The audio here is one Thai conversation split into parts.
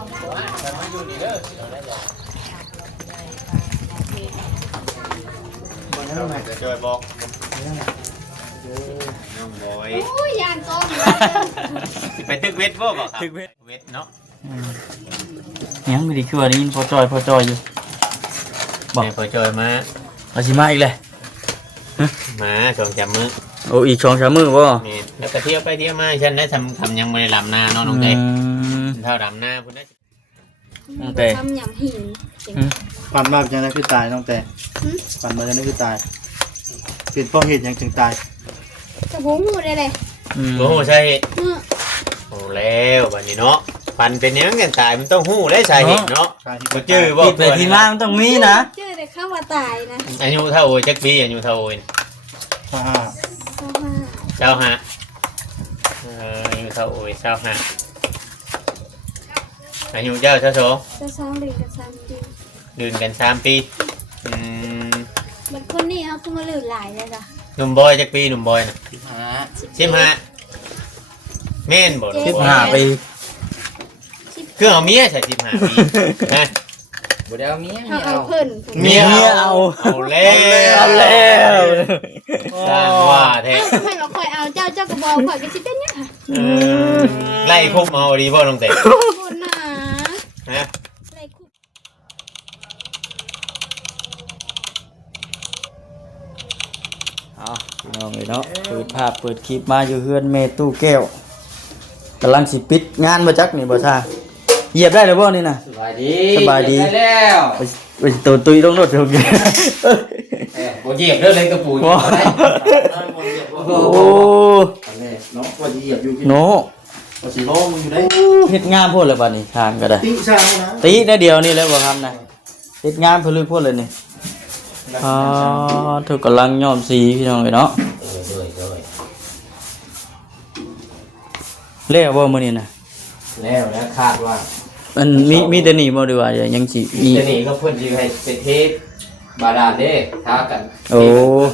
มาอยู่นี่เด้อเราไหนจะจอยบอกน้องบอยโอ้ยยานกองไปตึกเวทบ่ครับตึกเวทเนาะยังไม่ได้คือว่าได้ยินพอจอยอยู่บอกพอจอยมาเอาสิมาอีกเลยมา2-3 มื้อโอ้อีก2-3 มื้อบ่นี่แล้วก็เที่ยวไปเที่ยวมาฉันได้ทำยังไม่ได้ลำนาเนาะน้องเต้เท่าลำนาพุ่นได้น้องเต้ทำอย่างหินปั่นมาจังได๋คือตายน้องแต่ปั่นมาจังได๋คือตายเป็นเพราะเหตุหยังจึงตายกระบุ้งหูได้เลยโอ้โหใช่เหตุโอ้แล้วบัดนี้เนาะปันเป็นยังกันตายมันต้องหู้ได้สาเหตุเนาะบ่จื้อบ่ไปที่มามันต้องมีนะจื้อแต่ข้าวว่าตายนะอายุเท่าโอ้ยจักปีอายุเท่าโอ้ย25อายุเท่าโอ้ย25อายุเจ้าเท่าโสเดือนกัน3 ปีมันคนนี้เขาคือมาลื่นหลายเลยจ้ะหนุ่มบอยจักปีหนุ่มบอยน่ะ15แม่นบ่15 ปีคือเอาเมียใช่15 ปีนะบ่ได้เอาเมียเอาเพิ่นเมียเอาแล้วสร้างว่าแท้ทำไมเราคอยเอาเจ้าก็บอกข่อยก็สิเป็นหยังค่ะไล่คุบเอาดีบ่ลงแต่คนน่ะฮะไล่คุบน้องเนาะเปิดภาพเปิดคลิปมาอยู่เฮือนเมตู้แก้วกำลังสิปิดงานบ่จักนี่บ่ซ่าเหยียบได้แล้วบ่นี่น่ะสบายดีได้แล้วไปตัวตุยลงรถเถอะบ่เหยียบเด้อเลยกระปูนโอ้เนาะว่าสิเหยียบอยู่เนาะว่าสิลองอยู่ได้เฮ็ดงามพุ่นแล้วบัดนี้ทางก็ได้ติซ่านะติได้เดียวนี่แล้วบ่ครับน่ะเฮ็ดงามพุ่นเลยพุ่นเลยนี่ถูกกำลังย้อมสีพี่น้องเนาะแล้วบ่มื้อนี้น่ะแล้วนะคาดว่ามันมีแต่นี่บ่ดีว่ายังสิมีแต่นี่ก็เพิ่นสิให้เป็นเทปบาดาลเด้ทากันโอ้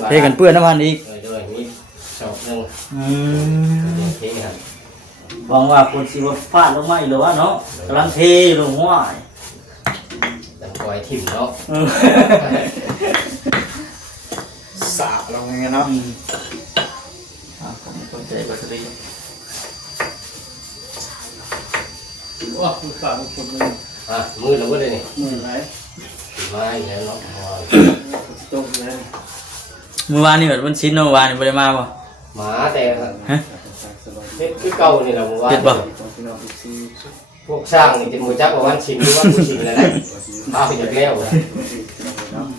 เทกันเปื้อนน้ำมันอีกมีชอบนึงเทครับหวังว่าคนสิว่าฟาดลงมาอีกแล้วว่าเนาะกำลังเทลงห้วยจังปล่อยทิ่มเนาะสาบลงไงเนาะผมเข้าใจบัตรว้ามือขาดคนนึงมือเราก็ได้นี่มือไหนไม่แล้วเนาะตกเลยเมื่อวานนี่แบบวันชิ้นเมื่อวานนี่ไม่ได้มาป่ะมาแต่ฮะคือเก่านี่แหละเมื่อวานพวกสร้างนี่จะมือจักว่าวันชิ้นหรือว่าผู้ชิ้นอะไรนะมาไปจากแล้ว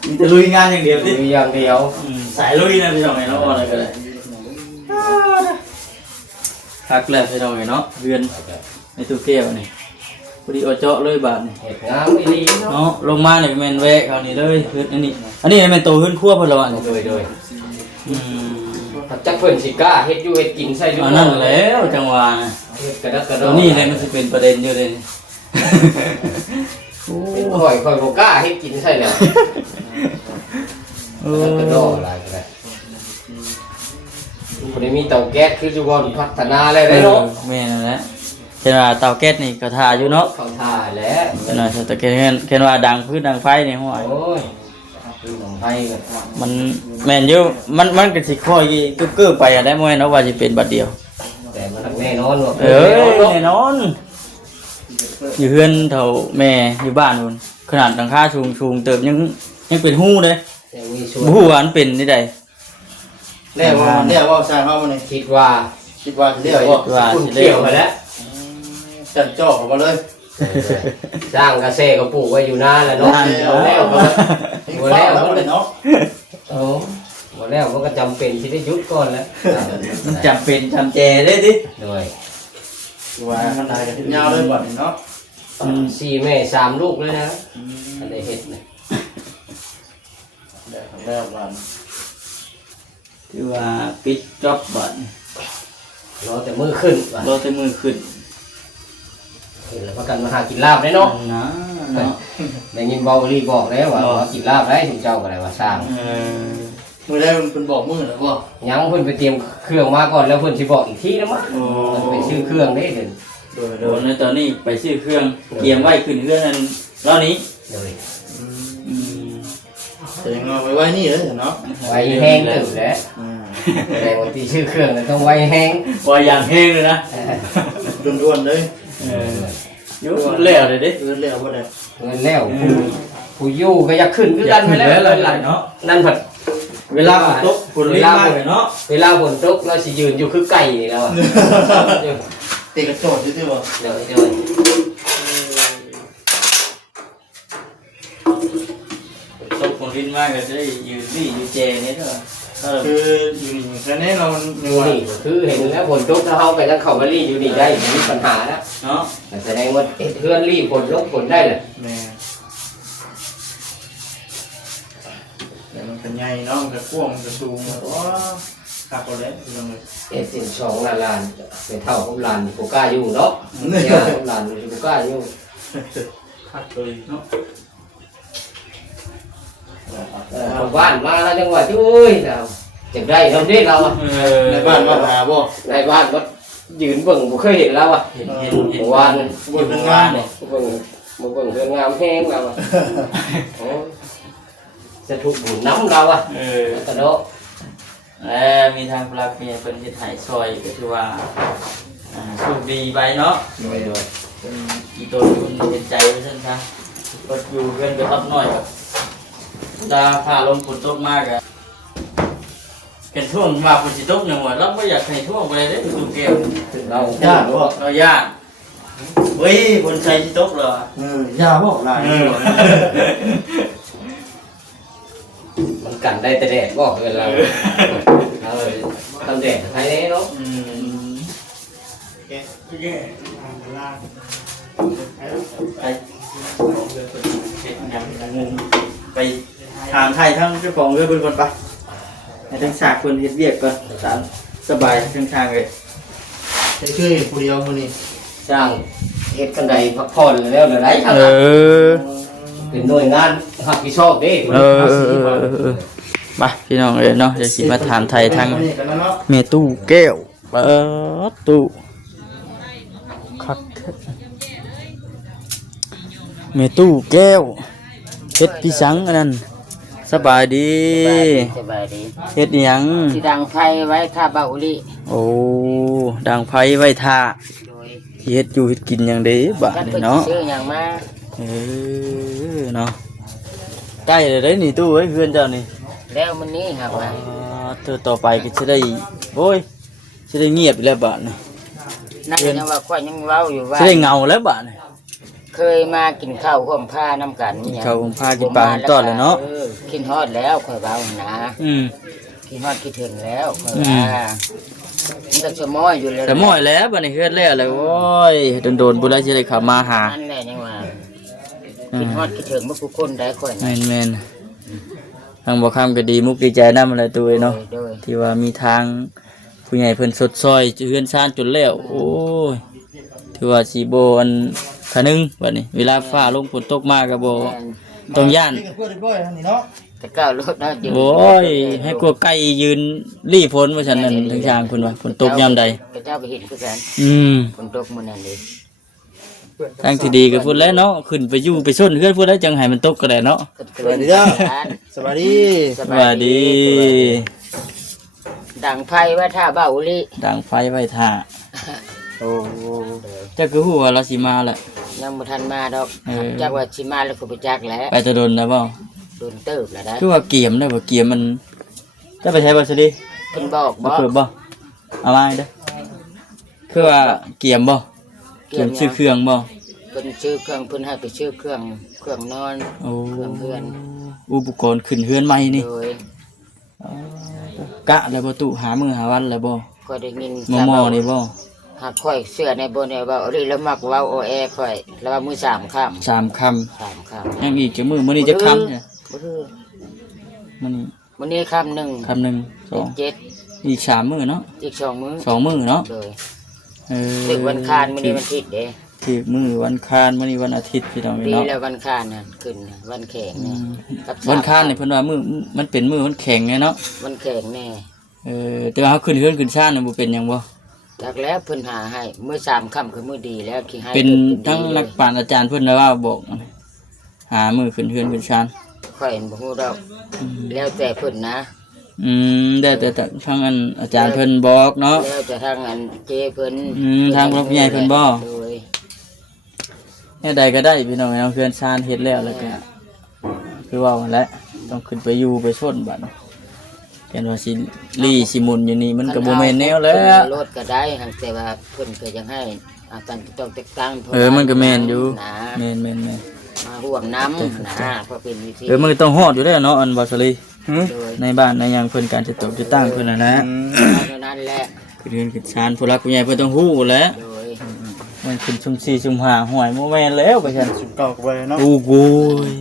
มีแต่ลุยงานอย่างเดียวลุยอย่างเดียวสายลุยนะพี่น้องไงเนาะอะไรก็ได้พักแล้วพี่น้องไงเนาะเรือนในตู้แก้วนี่พอดีเอาเจาะเลยบาทนี่เห็ดงามไม่ดีเนาะลงมาเนี่ยเป็นแวะเขานี่เลยเฮือนอันนี้เป็นตัวขึ้นขั้วพลวันโดยจักเพิ่นสิก้าเฮ็ดอยู่เฮ็ดกินใส่อยู่นั่นแล้วจังหวะกระดักกระดอนี่เลยมันจะเป็นประเด็นอยู่เลยค่อยบ่กล้าเฮ็ดกินใส่แล้วกระดออะไรก็ได้บ่ได้มีเตาแก๊สคืออยู่บ่พัฒนาแล้วได้เนาะแม่นั่นแหละเช่นว่าเตาแก๊สนี่ก็ท่าอยู่เนาะเขาท่าแล้วเช่นว่าเตาแก๊สเช่นว่าดังพื้นดังไฟนี่ห้อยโอ้ยพื้นดังไฟก็มันแม่นอยู่มันก็สิค่อยกึกๆไปได้บ่แม่นเนาะว่าสิเป็นบัดเดียวแต่มันแน่นอนว่าแน่นอนอยู่เฮือนเฒ่าแม่อยู่บ้านพุ่นขนาดหลังคาสูงเติบยังเป็นหู้เด้บ่ฮู้ว่ามันเป็นนี่ใดแล้วว่าสร้างเฮามันคิดว่าเรียกว่าคุณเกี่ยวมาแล้วจันจ่อออกมาเลยสร้างกระเซก็ปลูกไว้อยู่นานแล้วเนาะแล้วเนาะหมดแล้วมันก็จำเป็นที่ได้ยุดก่อนแล้วมันจำเป็นจำแจได้ดิด้วยว่าขนาดกันยาวเลยบัดเนาะ4 แม่ 3 ลูกเลยนะอันได้เฮ็ดนะแล้วบัดคือว่าปิดจ็อบบัดรอแต่มือขึ้นแล้วพากันมาหากินลาบได้เนาะได้ยินเบาลีบอกแล้วว่ามากินลาบได้ถึงเจ้าก็ได้ว่าสร้างมือได้มันบอกมือแล้วบ่ยังเพิ่นไปเตรียมเครื่องมาก่อนแล้วเพิ่นสิบอกอีกทีนะมั้งมันไปซื้อเครื่องได้เด้อ โดนในตอนนี้ไปซื้อเครื่องเกียมไว้ขึ้นเครื่องนั้นแล้วนี้ เลย แสดงว่าไว้นี่เลยเนาะ ไว้แห้งตึกแล้วแต่บางทีชื่อเครื่องต้องไว้แห้ง ว่าอย่างแห้งเลยนะ ด้วนๆเลย ยุ่งเลี้ยวเลยดิ เรียกว่าได้ เงินแล้วผู้ยู่ก็อยากขึ้นคือกันไปแล้วเนาะนั่นผัด เวลาฝนตกฝนรีบมากเลยเนาะ เวลาฝนตกเราสิยืนอยู่คือไก่นี่แล้ว ตีกระโจดใช่ไหม เดี๋ยว ตกฝนรีบมากก็จะได้ยืนนี่ยืนเจนี่เถอะ คืออยู่นี่แค่นี้เราอยู่ นี่คือเห็นแล้วฝนตกถ้าเข้าไปแล้วเขามารีอยู่นี่ได้มีปัญหาแล้ว เนาะ แสดงว่าเพื่อนรีฝนลงฝนได้เลย แม่แต่มันเป็นไงเนาะมันกระกว้างกระสูงว้าขับเอาเลยยังไง สิน2 ล้านเป็นเท่าของล้านกูกล้าอยู่เนาะเนี่ยล้านกูกล้าอยู่ ขัดเลยเนาะ บ้านมาแล้วจังหวัดเอ้ยเราจะได้ทำได้เราอ่ะ ในบ้านมาหาบ่ ในบ้านก็ยืนเบิ่งบ่เคยเห็นเราอ่ะ เห็นวาน บนเป็นงานบ่ เบิ่งเรื่องงามแห้งเราอ่ะจะถูกบุญน้ำเราอ่ะกระโดด แล้วมีทางปลาเมียเป็นที่ถ่ายซอยก็คือว่าโชคดีไปเนาะ ด้วย เป็นอีตัวคุณเห็นใจไว้ท่านครับก็อยู่เพื่อนก็รับหน่อยครับตาพาลมฝนตกมากอะเป็นท่วงมาฝนสิตกอย่างว่าเราไม่อยากให้ท่วงไปเลยเด้ดูเกล เรา ญาติบ่ เราญาติเฮ้ยฝนใส่สิตกเหรอ ญาติบ่หลาย มันกันได้แต่แดดบอกเลยเราทำแดดไทยเนาะ ไปไปทางไทยทั้งเจ้าของเรือเป็นคนไปให้ทั้งฉากคนเฮ็ดเวียกก่อนสามสบายทั้งทางเลย ใช่คือผู้เดียวมื้อนี้ จ้างเฮ็ดกันใดพักผ่อนแล้วเดี๋ยวได้ครับเป็นหน่วยงานรับผิดชอบเด้ มาพี่น้องเอ้ยเนาะเดี๋ยวสิมาถามไทยทางเมตู้แก้วเปิดตู้คักเมตู้แก้วเฮ็ดพี่สังอันนั้นสบายดี สบายดี เฮ็ดหยัง ที่ดังไฟไว้ท่าเบาอุลิ โอ้ดังไผไว้ท่า โดย ที่เฮ็ดอยู่เฮ็ดกินหยังเด้บาด ท่าน นี่ เพิ่น เนาะ ซื้ออย่างมา เนาะใกล้เลยเด้นี่ตู้เอ้ยเพื่อนเจ้านี่ แล้วมันนี้ครับว่า ตัวต่อไปก็จะได้โอ้ยจะได้เงียบอีกแล้วบาดนี่ นั่นยังว่าข้อยยังเว้าอยู่ว่า จะได้เงาแล้วบาดนี่ เคยมากินข้าวร่วมผ้าน้ำกัน กิน เนี่ย ข้าวพากินปลากินต้อนเลยเนาะ กินฮอดแล้วข้อยเว้านะ อืม กินฮอดคิดถึงแล้วข้อยว่ามันก็สมอยอยู่เลย แต่ม้อยแล้วบัดนี้เฮ็ดแล้วเลยโอ้ยโดนๆบ่ได้สิได้เข้ามาหา นั่นแหละยังว่ากินฮอดคิดถึงเมื่อผู้คนได้ข้อยนะ แม่นๆทางบ่คำก็ดีมุกดีใจนำอะไรตัวเอ้ยเนาะ โดย ที่ว่ามีทางผู้ใหญ่เพิ่นสดซอยเฮือนซ่านจนแล้วโอ้ยถือว่าสิบ่อันคะนึงบัดนี้เวลาฟ้าลงฝนตกมาก็บ่ต้องย่าน นี่ก็พูดได้บ่อยนี่เนาะ แต่ก้าวรถนะอยู่ โอ้ยให้กลัวไก่ยืนรีฝนว่าฉันนั่นทางทางเพิ่นว่าฝนตกยามใด พระเจ้าไปเห็นคือกัน ฝนตกมื้อนั้นเลย ทางที่ดีก็พูดแล้วเนาะขึ้นไปอยู่ไปส้นเฮือนพูดแล้วจังให้มันตกก็ได้เนาะ สวัสดีเด้อสวัสดี สวัสดี ดังไฟไว้ท่าเบาอุลิ ดังไฟไว้ท่าโอ้เจ้าคือฮู้ว่าเราสิมาแหละ ยังบ่ทันมาดอกจักว่าสิมาแล้วก็บ่จักแล้ว ไปแตะดนแล้วบ่ โดนเติบแล้วได้ คือว่าเกียมได้บ่เกียมมันจะไปใช้บ่สิดิ เพิ่นบอก บ่ บ่ เปิดบ่เอามาเด้อคือว่าเกียมบ่เกียมชื่อเครื่องบ่ เพิ่นชื่อเครื่องเพิ่นให้ไปชื่อเครื่องนอน โอ้ เครื่องเฮือน อุปกรณ์ขึ้นเฮือนใหม่นี่ โดย กะแล้วบ่ตุหามื้อหาวันแล้วบ่ ก็ได้ยิน หมอนี่บ่ หากค่อยเสื้อในบ่ได้เว้าอุลิแล้วมักเว้าโอแอค่อยแล้วว่ามื้อ3ค่ำ 3ค่ำ 3ค่ำ ยังอีกจะมื้อนี้จะค่ำเนี่ย บ่คือ มื้อนี้ มื้อนี้ค่ำหนึ่ง ค่ำหนึงสอง 7 อีก3มื้อเนาะ อีก2มื้อ 2มื้อเนาะ โดย เออ ถึงวันคานมื้อนี้วันอาทิตย์เด้ ถึงมื้อวันคานมื้อนี้วันอาทิตย์พี่น้อง ดี เนาะ แล้ววันคานน่ะขึ้นน่ะวันแข็ง อื เนี่ย ม กับ วันคานนี่เพิ่นว่ามื้อมันเป็นมื้อวันแข็งไงเนาะ วันแข็งแน่ แต่ว่าเฮาขึ้นเฮือนขึ้นชานน่ะบ่เป็นหยังบ่ จากแล้วเพิ่นหาให้เมื่อ3ค่ำคือมื้อดีแล้วที่ให้ เป็น พิ่ ทั้ง ดี นักปราชญ์อาจารย์เพิ่นนะว่าบอกหามือขึ้นเฮือนขึ้นชาน ค่อยบ่ฮู้ดอกแล้วแต่เพิ่นนะ ได้แต่ทั้งอันอาจารย์เพิ่นบอกเนาะ แล้วแต่ทางอันเจเพิ่น ทางผู้ใหญ่เพิ่นบ่ โดย แค่ใดก็ได้พี่น้องเอาเฮือนชานเฮ็ดแล้วแล้วก็คือว่าหั่นแหละต้องขึ้นไปอยู่ไปชนบัดแค่นว่าสิลี่สิหมุนอยู่นี่มันก็บ่แม่นแนวแล้ว รถก็ได้หังแต่ว่าเพิ่นก็ยังให้อาการต้องแตกต่าง มันก็แม่นอยู่ นะ แม่น มาร่วมน้ำนะเพราะเป็นวิธี มันก็ต้องฮอดอยู่แล้วเนาะอันบาสลี โดย ในบ้านในหยังเพิ่นการจะตกจะตั้งเพิ่นน่ะนะ เท่านั้นแหละ คือเรือนคือชานผู้รักผู้ใหญ่เพิ่นต้องฮู้แหล้ว โดย มันขึ้นชุม4ชุม5ห้วยบ่แม่นแล้วไปซั่น สุดเก่าก็ไปเนาะ โอ้โหย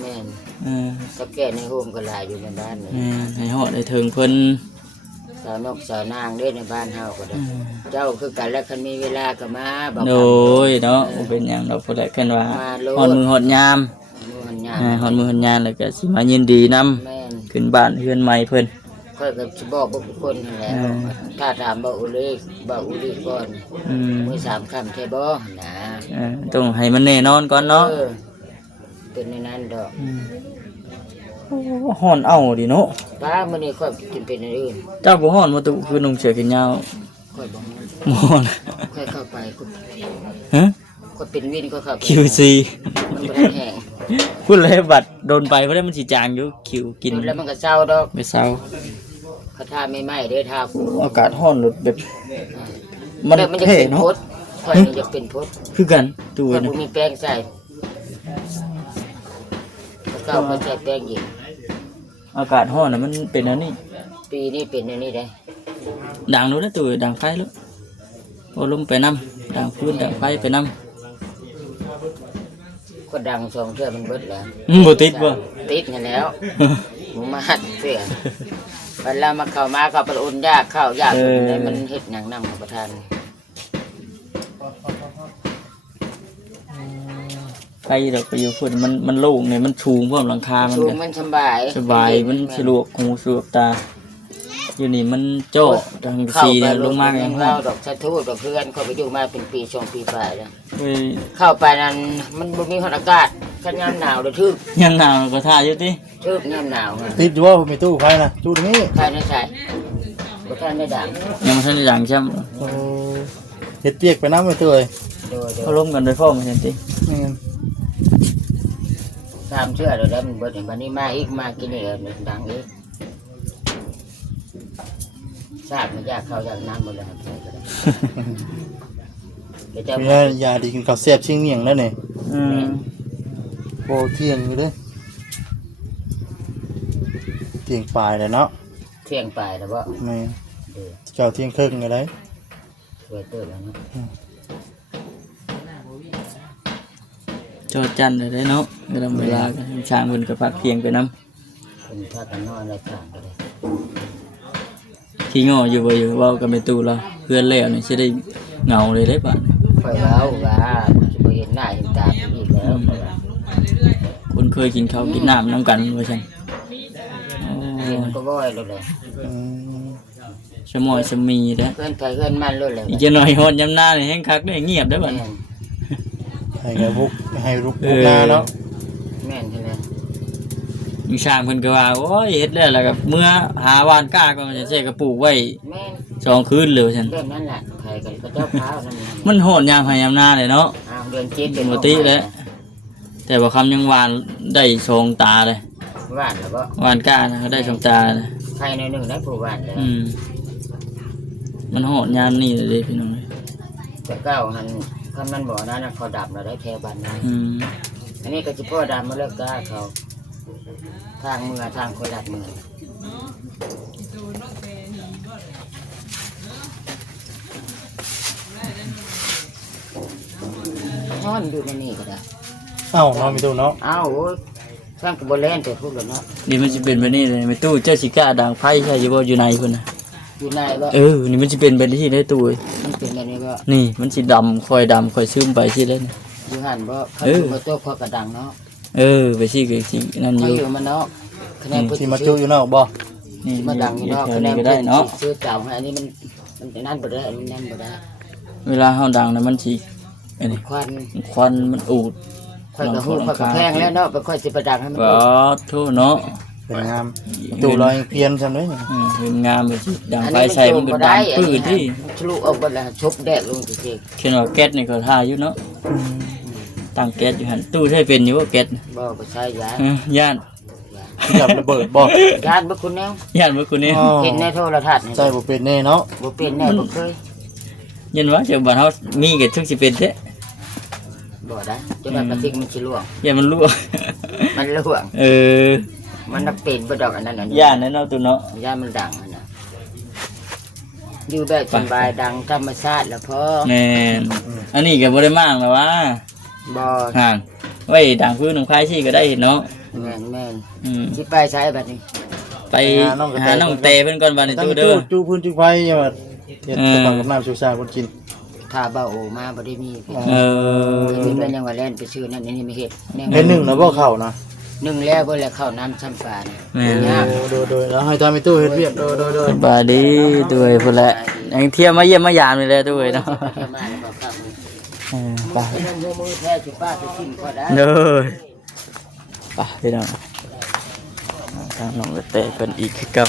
แม่น เออ สักแก่ในโฮมก็หลายอยู่ในบ้านนี่ แม่นให้ฮอดได้ถึงเพิ่น สาวนกสาวนางเด้ในบ้านเฮาก็ได้เจ้าคือกันแล้วคันมีเวลาก็มาบอก โดยเนาะบ่เป็นหยังดอกผู้ใดกันว่า มาโล ฮอดมือฮอดยาม มันยา ฮอดมือฮอดยามแล้วก็สิมายินดีนํ แม่น ขึ้นบ้านเฮือนใหม่เพิ่น ค่อยก็สิบอกพวกทุกคนนั่นแหละถ้าถามบ่อุลีก่อน อืม มื้อ3ค่ำใช่บ่นะ ต้องให้มันแน่นอนก่อนเนาะ เป็นในนั้นดอก ฮ้อนเอาดิเนาะ ป้ามื้อนี้ค่อยกินเป็นอันอื่น เจ้าบ่ฮ้อนบ่ตุคือนุ่งเสื้อแขนยาว ค่อยบ่ บ่ฮ้อน ค่อยเข้าไป ฮะ ค่อยเป็นวินก็เข้าไป QC มันบ่ได้แห้ง พูดเลยบัดโดนไปเพราะได้มันสิจางอยู่คิวกิน แล้วมันก็เศร้าดอก ไปเศร้า เขาท่าไม่ไหม้เด้อท่ากู อากาศร้อนหลุดแบบมัน แล้วมันจะ เท่ เป็น เนาะ พดค่อยนี่จะเป็นพด คือกันตัว ค่อย นะ บ่มีแป้งใส่เก้าก็ใส่แป้งอีก อากาศร้อนน่ะมันเป็นอันนี้ ปีนี้เป็นอันนี้ได้ ดังรู้นะตัวดังไฟลูกโอ้ลมไปน้ำดังพื้นดังไฟไปน้ ก็ดังสองเทื่อมันเบิดแล้ว ำบ่ติดบ่ ติดกันแล้วหมูมาหัดเสื้อเวลามาเข้ามาก็ประอุ่นยากเข้ายากเลยมันเฮ็ดหยังนำกับประทาน ไฟดอกไปอยู่พุ่นมันโล่งเนี่ยมันสูงพร้อมหลังคามัน สู ก็ งมันสบาย สบายมันสะดวกหูสะดวกตา อยู่นี่มันโจ้ทาง เข้า สี ไป เนี่ยลงมาอย่าง เรา นั้น ดอกสะทูกับเพื่อนเขาไปอยู่มาเป็นปี2 ปีปลายแล้ว เว้ย เข้าไปนั้นมันบ่มีอากาศคันยามหนาวเลยทึบ ยังหนาวก็ท่าอยู่ติ ทึบยามหนาวอะ ติดอยู่ว่ามีตู้ไฟนะตู้ตรงนี้ ใช่ใช่บ่ทันได้ดัง ยังไม่ทันได้ดังใช่ไหม โอ้เฮ็ดเปียกไปน้ำไปตัวเลย โดย เขาล้มกันโดยพ่อมันเห็นติ นี่ไง ตามเชื่อเราแล้วมันเบิดบัดนี้มาอีกมากินนี่ดังอีกทราบมันยากเข้ายากน้ำหมดแล้วครับเดี๋ยวจะ มียาดีกินข้าวแซ่บชิงเมี่ยงแล้วเนี่ย อืม โอ้เที่ยงอยู่เลยเที่ยงปลายเลยเนาะ เที่ยงปลายแล้วบ่ แม่ เด้อ เจ้าเที่ยงครึ่งอะไร สวยเติบแล้วเนาะ จอจันเลยได้เนาะเวลากันช้างมันกับพักเพียงไปน้ เพิ่นพากันนอนแล้วต่างก็ได้ ำขี้งออยู่บ่อยู่เว้ากันไปตู้เราเพื่อนแล้วนี่สิได้เหงาเลยได้ป่ะ ค่อยเว้าว่าสิบ่เห็นหน้าเห็นตาอีกแล้วค่อยว่า คนเคยกินข้าวกินน้ำน้ำกันว่าซั่นโอ้ เห็น ย ก็บ่อยเลยเลย อืม สมอยสมีเด้อ เพื่อนไปเพื่อนมันเลยเลย อีกจะหน่อยฮอดยามหน้านี่แฮงคักได้เงียบได้อบัดนี้ ให้กระบุกให้ลุกบุกหน้าเนาะ แม่นใช่ไหม มีช้างเพิ่นก็ว่าโอ้ยเฮ็ดแล้วแล้วก็เมื่อหาวานก้าก็จะใช้กระปุกไว้ แม่น 2 คืนเลยว่าซั่น เรื่องนั้นแหละใครกันก็เจ้าพร้าวนั่น มันโหดยามให้ยามหน้าเลยเนาะ อ้าวเดือน7เป็น ปกติแล้ว แต่ว่าคำยังหวานได้สองตาเลย ว่านแล้วบ่ หวานก้านะเขาได้สองตาเลย ใครในหนึ่งได้ผู้ว่านแล้ว มันโหดยามนี่เลยเด้พี่น้องเอ้ย แต่เก้าหันคำมันบอกนั้นน่ะเขาดับเราได้แถวบ้านนั้น อืม อันนี้ก็สิพ่อดำมาเลิกกล้าเขาทางเมืองทางคนลัดเมืองฮ้อนอยู่ในนี่ก็ได้ เอ้าน้องมีตู้เนาะ อ้าวโอ้ยสร้างกระบวนแล่นแต่พูดแล้วเนาะ นี่มันจะเป็นแบบนี้เลยไม่ตู้เจ้าสิก้าดังไพ่ใช่อยู่บ่อยู่ในคนนะ อยู่ในก็ นี่มันจะเป็นแบบที่ได้ตู้เอ้ย มันเป็นแบบนี้ก็ นี่มันสิดำคอยดำคอยซึมไปสิแล้วนี่ อยู่หันบ่เขา เอ อ อ ยู่มาโต๊ะเขากระดังเนาะ ไปสิก็สินั่นอ เขา ยู่ อยู่มันเนาะคะแนนพุท ที่ ธิ มาจุอยู่นอกบ่ นี่ มาดังอยู่ อยู่ เนาะ แถว คะแน นี้ น ก็ได้เนาะ ซื้อเก่าให้อันนี้มัน มันนั่นบ่ได้มันนั่นบ่ได้ เวลาเฮาดังน่ะมันสิอันนี้ ควัน ควันมันอูด ค่อยก็ฮู้ค่อยก็แพงแล้วเนาะไปค่อยสิประดังให้มัน ก็โทษเนาะ เป็นงามประตูลอยเพียนซำเด้ เห็นงามไปสิดังไฟใส่มันก็ดังปื้ดที่ ทะลุออกบ่แล้วชุบแดดลงจริง เขียนว่าแก๊สนี่ก็ท่าอยู่เนาะตั้งแก๊สอยู่หั่นตู้ใช้เป็นอยู่ว่าแก๊สน่ะ ๆบ่ใช่ยา ย่าน จับระเบิดบ่ ยานบ่คุณแนว ย่านเมื่อกูนี่ เห็นในโทรทัศน์นี่ ใส่บ่เป็นแน่เนาะ บ่เป็นแน่บ่เคย ยันว่าเจ้าบ้านเฮามีก็ทุกสิเป็นแท้ บ่ได้จนกระติกมันสิล่วง อย่ามันรั่ว มันล่วง เออ มันนักเป็นบ่ดอกอันนั้นอันนี้ ย่านนั่นเนาะตัวเนาะ ยานมันดังอันน่ะอยู่แบบสบายดังธรรมชาติแล้วพอ แม่นอันนี้ก็บ่ได้มากแล้วว่า บ่ ห่างไว้ดังพื้นของใครที่ก็ได้เนาะ แม่นแม่น ๆ สิไปใช้แบบนี้ ไปหาน้องเตเพิ่นก่อนบัดนี้ ตั้ง ตู้เด้ ตู้ อ จูพื้นจูไฟอย่าว่าเฮ็ดแต่กับน้ำชูชาคนกิน ถ้าเบาโอมาบ่ได้มี เออ มีเพิ่นยังว่าแล่นไปซื้อนั่นนี่ไม่เฮ็ดแนว เป็นหนึ่งแล้วบ่เข้านะ หนึ่งแล้วบ่แล้วเข้าน้ำซ้ำปลานี่ แม่น ยาก โดยแล้วให้ทำให้ตู้เฮ็ดเวียกโดย สบายดีด้วยพุ่นแหละยังเที่ยวมาเยี่ยมมายามนี่แหละด้วยเนาะ แค่มาแล้วบ่ครับนี่ ไป เป็นหัวมือแท้สิป้าสิกินก็ได้ เด้อไปพี่น้องทางน้องเตะเพิ่นอีกคือเก่า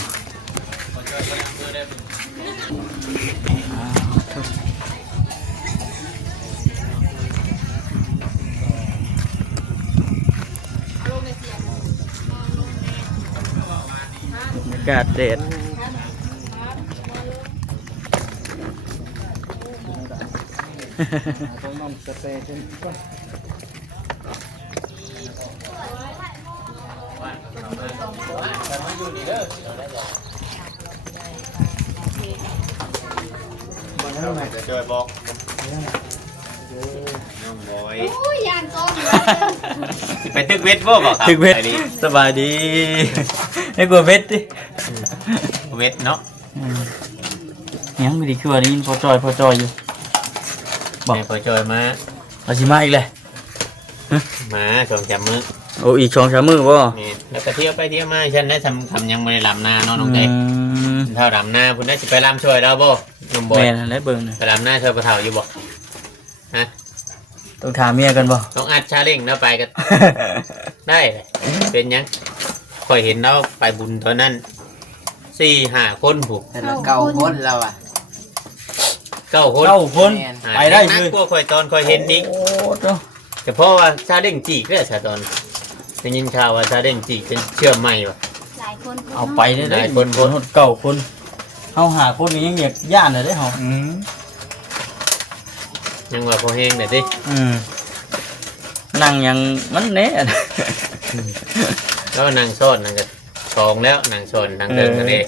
อากาศเด็ด ต้องนำสเปรย์จนก่อน จะช่วยบอกน้องบอย โอ้ยยานกอง สิไปตึกเวทบ่ครับ ถึกเวท ไปดิ สบายดีให้กลัวเวทดิ เวทเนาะ ยังไม่ได้คือว่านี้พอจอยอยู่ บอก แม่พอจอยมา เอาสิมาอีกเลย มาสองจำมือ โอ้อีก2-3มื้อบ่ นี่แล้วก็เที่ยวไปเที่ยวมาฉันได้ทำยังไม่ได้ลำนาเนาะน้องเต้ เท่าลำนาพุ่นได้สิไปลำช่วยเราบ่น้องบอย แม่นั่นแหละเบิ่งน่ะ ไปลำนาช่วยปะเฒ่าอยู่บ่ฮะ ต้องถามเมียกันบ่ น้องอัดชาเล่งเราไปกัน ได้เลยเป็นหยังข่อยเห็นเราไปบุญตอนนั้น4-5 คนผูก แต่ละเก่าคนเราอ่ะ 9 คน เก้าคนไปได้ นั เล ก ย กว่าข่อยตอนข่อยเห็นอีก โอ้เจ้า แต่เพราะว่าชาเล่งจีกเนี่ยชาตอนได้ยินข่าวว่าชาเล่งจีกเป็นเชื่อมใหม่ว่ะ หลายคน เอาไปได้ หลายคน คนหดเก่าคนเฮาหาคนนี้ยังอยากย่านเลยเด้เฮา ยังว่าพอแห้งหน่อยดิ นั่งยังมันแน่ แล้วนั่งซ่อนนั่งก็ชองแล้วนั่งซ่อนนั่งเดินกันเอง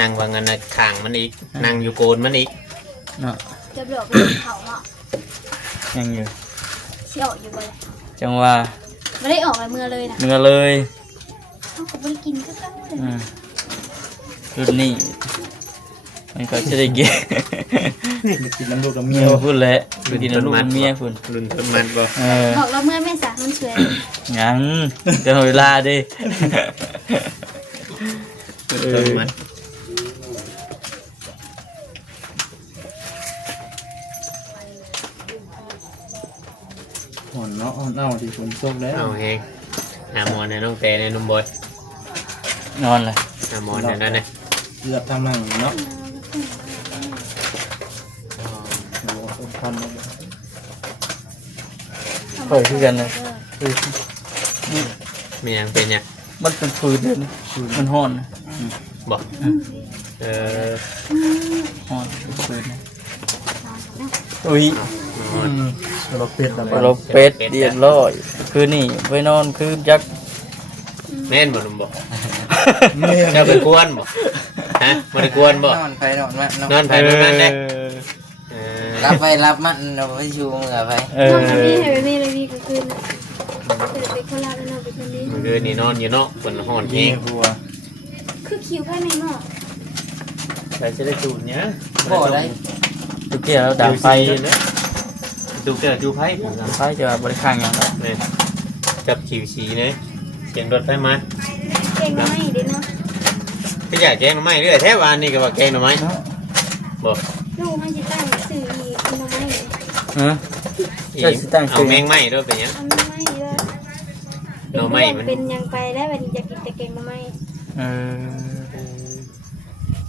นั่งวางเงินข้างมันอีกนั่งอยู่โกนมันอีก เนาะ จะเบลอไปเขาเนาะ ยังอยู่ เชี่ยวอยู่เลย จังว่า ไม่ได้ออกในเมือเลยนะ เนื้อเลย เขาก็ไม่ได้กินก็ต้องเลย รุ่นนี้มันก็จะได้เกี่ย กินน้ำลูกน้ำ เมี เมี ย ย พูดแล้วกินลูกเมียคุณ รุ่นต้นมันบ่ บอกเราเมื่อแม่สามันเฉย ยังจะเวลาดิ ต้นมัน อ่อนเนาะอ่อนเอาที่ฝนตกแล้ว เอาแห้งหาหมอนในน้องแต่ในนุ่มบอย นอนเลย หาหมอนในนั้นนะ เลือดทางนั่งเนาะโอ้โหพันเนาะ เปิดขึ้นกันเลย มียังเป็นยัง มันเป็นฟืนเลยนะมันห้อนนะ บอกเออ ห้อนเป็นฟืนนะอุ้ย เราเป็ดแล้ว เราเป็ดเดียดร้อยคืนนี่ไปนอนคืนยักษ์ แม่นบ่นุ่มบอกเจ้าไปกวนบ่ฮะบ่ได้กวนบ่ นอนไปนอนมาน อนไผนอนมันเด้เออ รับไปรับมันเราไปชูมือไป น้องคนนี้ให้ไปแม่เลยพี่ก็คืนเป็นคนลาวแล้วเราเป็นคนนี้ มันคือนี่นอนอยู่เนาะฝนฮ้อนแฮ ยิง ง หัว คือคิวแค่ในหม้อ ใช้จะได้จูดเนี้ย บ่ได้ ทุกเที่ยวดับไฟ ดูเกิดดูไผผม ดับไฟจะบริข้างอย่างไร นี่จับคิวสีเลยเสียงรถไฟมา เก่งไม่เด้เนาะ พี่อยากแกงหน่อไม้เรื่อยแท้วานนี่ก็ว่าแกงหน่อไม้ บ่ ลูกให้สิตั้งสื่ออีกหน่อไม้ ฮะ ใช่สิตั้งชื่ เอา อ แมงไหม้ด้วยเป็นหยัง เอาหน่อไม้เลย หน่อไม้มัน เป็นยังไปแล้ววันนี้จะกินแต่แกงหน่อไม้ เออ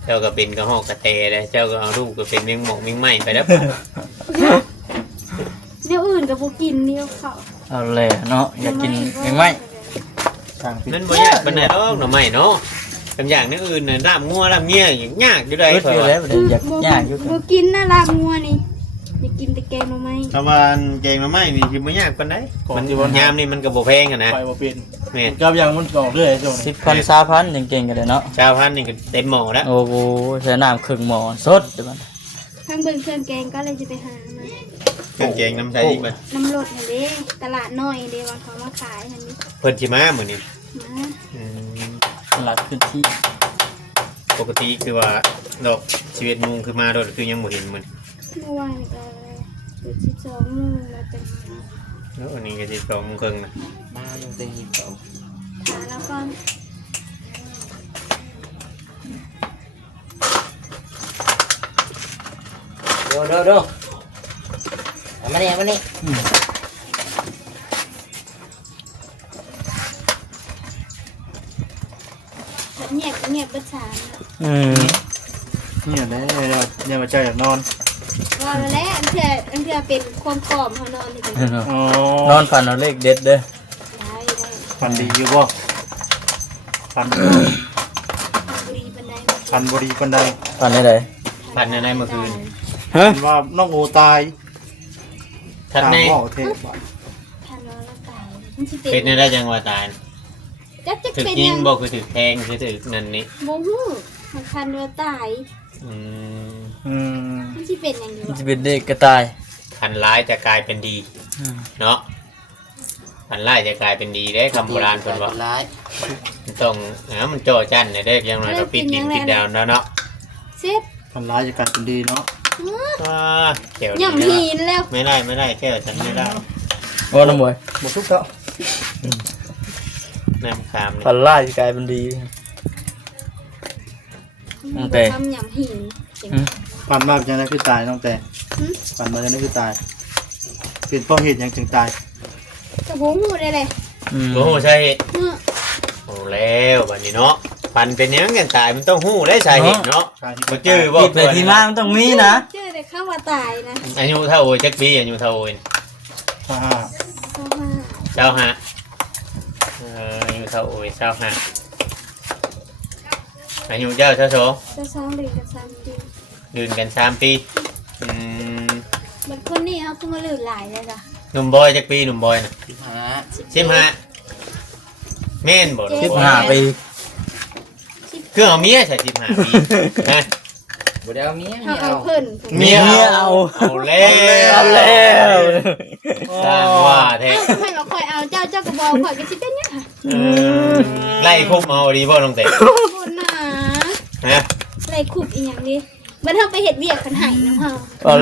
เจ้าก็เป็นกระหอกกระเตเลยเจ้าก็เอาลูกก็เป็นแมงหมอกแมงไหม้ไปแล้ว เดี๋ยวอื่นกับบุกินเดี๋ยวเขา เอาแหละเนาะอยากกินยังไง สร้างพิษ นั่นบ่ยากปานใดดอกหน่อไม้เนาะคำอย่างนึงอื่นน่ะลาบงัวลาบเมียอย่างยากอยู่ได้ อึดอยู่แล้วอยากย่างอยู่ บุกินน่ารักงัวนี่อยากกินแต่แกงหน่อไม้ ชาวบ้านแกงหน่อไม้นี่สิบ่ยากปานใดมันยามนี่มันก็บ่แพงอะนะ ไปบ่เป็น แม่น กับอย่างมันออกเรื่อยช่วงนี้ 10,000 20,000เก่งๆกันเลยเนาะ ชาวพันธุ์นี่ก็เต็มหม้อแล้ว โอ้โหใส่น้ำครึ่งหม้อสดเดี๋ยวมัน ทางเบิ่งเครื่องแกงก็เลยจะไปหามา เครื่องแกงน้ำใสอีกบ่ น้ำรดเห็นเด้ตลาดน้อยเด้วันเขามาขายเห็นนี้ เพิ่นสิมามื้อนี้ มา อืม ตลาดขึ้นที่ ปกติคือว่าดอก11โมงคือมาโดดคือยังบ่เห็นมื้อนี้ เมื่อวานก็จุด12โมงแล้วจะมา แล้วอันนี้ก็สิ2โมงครึ่งนะ มาลงเต็งหิบเอา หาแล้วก่อน ดูเอามานี่เอามานี่ เงียบประสาน เนี่ยแหละเนี่ยมาเจ้าอยากนอน ว่าแล้วอันเถื่อเป็นความกรอบเขานอนนี่เป็นได้ อ๋อน อนฝันเอาเลขเด็ดเด้อ ฟันดีอยู่บ่ฟัน บุรีบันได ฟันบรีปันใด ฝันได้ได พันในเมื่อคืน ฮะ เห็นว่าน้องโอตาย ทัดแน่ ตามบ่เทพ ทันแล้วตายมันสิ เป็นได้จังว่าตาย จักจะ ถึก เป็น ยิ ยัง ง บ่คือถึกแทงคือถึกนั่นนี่ โมหูมันคันว่าตาย อืม อืม มันสิเป็นอย่างนี้ มัน วะ จะเป็นเด็กกระต่าย พันร้ายจะกลายเป็นดีเนาะพันร้ายจะกลายเป็นดีได้คำโบราณเพิ่นว่า ร้าย มันต้องมันจ่อจันเนี่ยได้ยังไงก็ปิดดินปิดดาวแล้วเนาะ เซ็ต ฟันร้ายจะกลายเป็นดีเนาะ เกี่ยว ย่ำหินแล้ว ไม่ได้แค่ฉันไม่ได้ ว่าน้ำมวย หมดทุกเจ้า น้ำคาม ฝันร้ายกลายเป็นดี โอเค ทำย่ำหิน ฟันมาจังได๋คือตายน้องแต่ หึ ฟันมาจังได๋คือตายเป็นเพราะเหตุหยังจึงตาย กระโปรงหูได้เลย โอ้โหใช่ เมื่อ โอ้แล้ววันนี้เนาะพันเป็นยังกันตายมันต้องหู้ได้สาเหตุเนาะ สาเหตุ บ่จื้อบ่ ผิดไปที่มามันต้องมีนะ เจอแต่ข้าวว่าตายนะ อายุเท่าโอ้ยจักปีอายุเท่าโอ้ย ฮ่า ข้าวว่า เจ้าฮะอายุเท่าโอ้ยเจ้าฮะอายุเจ้าเท่าโส จะซ้อมเด็กกับซ้ำจริง ดื่นกัน3 ปีอืม บางคนนี่เขาคือมาหลือหลายเลยจ้ะ หนุ่มบอยจักปีหนุ่มบอยน่ะ หา 15แม่นบ่ 15 ปี คือเอาเมียใส่15 ปีนะ บ่ได้เอาเมีย เขา เอา เอาเพิ่น เมียเอาแล้ว เอาแล้ว สร้างว่าแท้ เอ้าทำไมเราคอยเอาเจ้ากระบอกข่อยก็สิเป็นยังไง ไล่คุบเอาดีบ่ลงแต่ บุญนะ ฮะ ไรขุบอีหยังดิมันเท่าไปเห็ดเวียกขันไห้น้ำเฮา เอา